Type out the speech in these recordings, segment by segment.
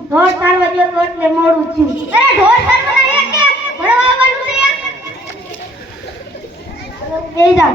ઢોર સારવા ગયો તો એટલે મોડું થયું. અરે ઢોર સારવા ના કે? ભણવા આવવાનું છે યાર? એ જા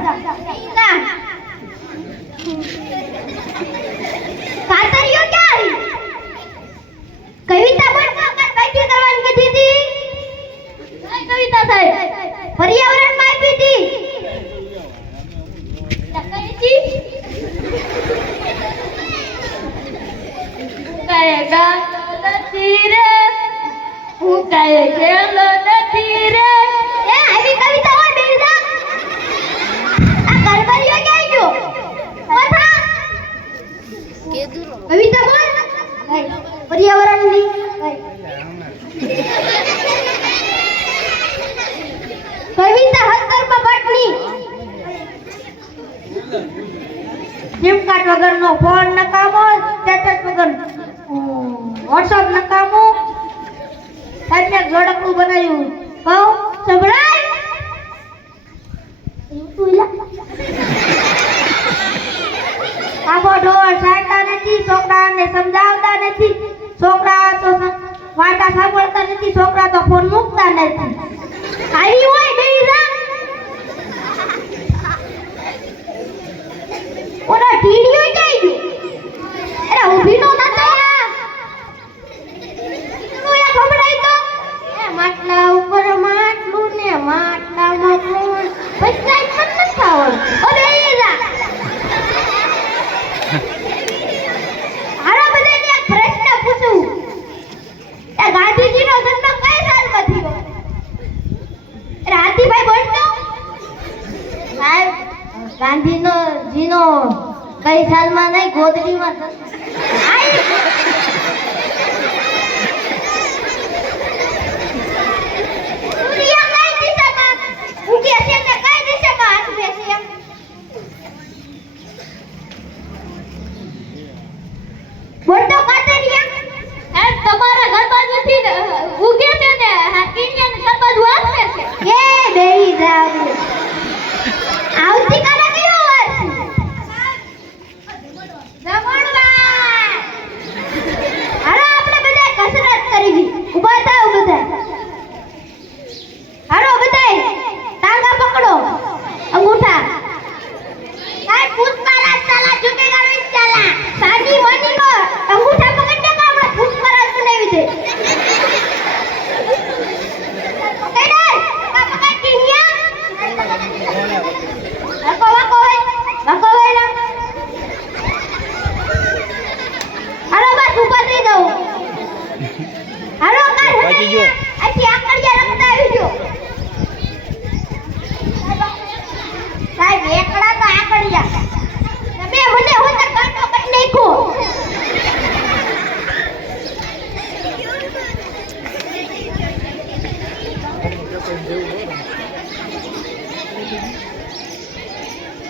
સિમ કાર્ડ વગરનો ફોન નકામો સ્ટેટસ વગર વોટ્સઅપ નકામો. તમને જોડકું બનાવ્યું. કહો સંભળાય? આખો ઢોર સાંતા નથી, છોકરાને સમજાવતા નથી. છોકરા તો વાર્તા સાંભળતા નથી, છોકરા તો ફોન મૂકતા નથી. ગાંધીનો જીનો કઈ સાલમાં નહીં ગોદડીમાં પહોંચી ગયો